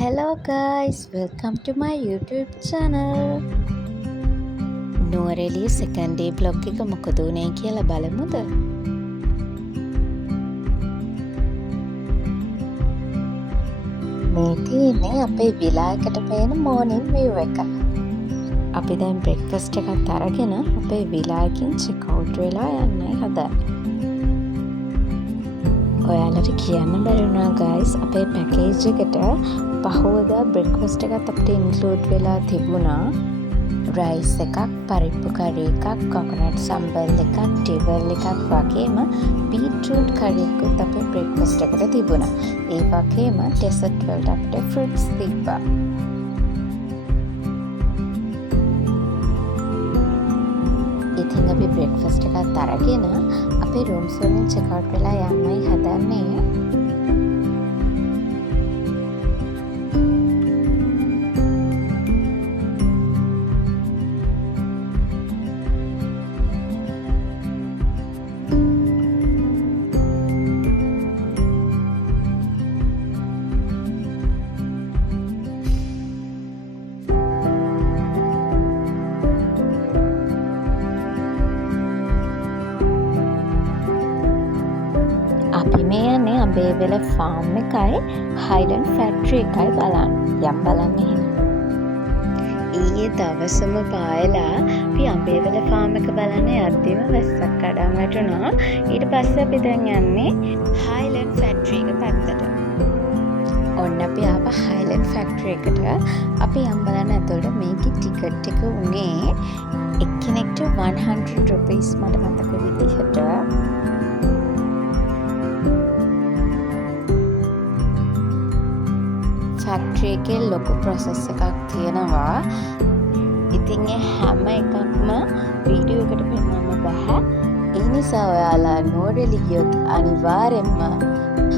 Hello guys, welcome to my YouTube channel. Nuwara Eliya second day vlog එක මොකද උනේ කියලා බලමුද? මේ තියෙන්නේ අපේ විලා එකට පේන morning view එක. අපි දැන් breakfast එකත් අරගෙන අපේ විලා එකෙන් check out වෙලා යන්නයි හදන්නේ. ඔයාලට කියන්න බැරි වුණා guys, අපේ package එකට පහවදා breakfast එකත් අපිට include වෙලා තිබුණා. rice එකක්, පරිප්පු curry එකක්, coconut sambal එකක්, ටිවල් එකක් වගේම beetroot curry එකත් අපේ breakfast එකට තිබුණා. ඒ වගේම dessert වලට අපිට fruits තිබ්බා. ඉතින් අපි breakfast එකත් අරගෙන අපේ rooms වලින් check out වෙලා යන්නයි හදන්නේ. අපි මේ යන්නේ අඹේවැල ෆාම් එකයි හයිලන්ඩ් ෆැක්ටරි එකයි බලන්න. යම් බලන්න එහෙනම්. ඊයේ දවසම පායලා අපි අඹේවැල ෆාම් එක බලන්න යද්දිම වැස්සක් කඩන් වැටුණා. ඊට පස්සේ අපි දැන් යන්නේ හයිලන්ඩ් ෆැක්ටරි එක පැත්තට. ඔන්න අපි ආව හයිලන්ඩ් ෆැක්ටරි එකට. අපි යම් බලන්න ඇතුළට මේකේ ටිකට් එක උනේ එක්කෙනෙක්ට 100 rupees මට මතක විදිහට. ෆැක්ටරි එකේ ලොකු ප්‍රොසෙස් එකක් තියෙනවා. ඉතින් ඒ හැම එකක්ම වීඩියෝ එකට පෙන්වන්න බෑ. ඒ නිසා ඔයාලා නුවරඑළිය ගියොත් අනිවාර්යෙන්ම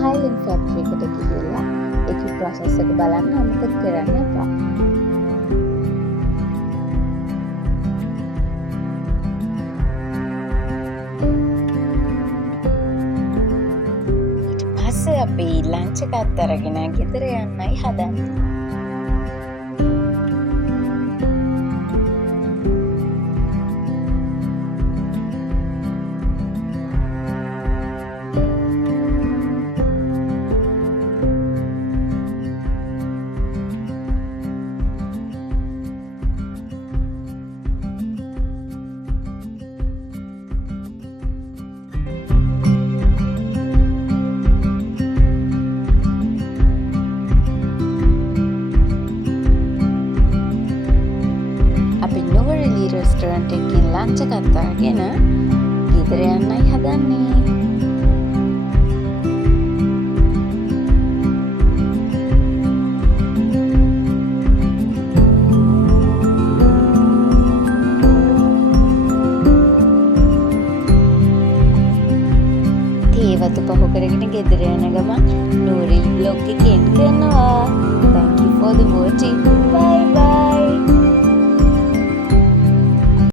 හයිලන්ඩ් ෆැක්ටරි එකට ගිහිල්ලා ඒකේ ප්‍රොසෙස් එක බලන්න අමතක කරන්න එපා. අපි ලන්ච් එකත් අරගෙන ගෙදර යන්නයි හදන්නේ. රෙස්ටෝරන්ට් එකකින් ලන්ච් එකත් අරගෙන ගෙදර යන්නයි හදන්නේ. තේවතු පහු කරගෙන ගෙදර යන ගමන් නුවරඑළිය vlog එක end කරනවා. Thank you for the watching. Bye bye.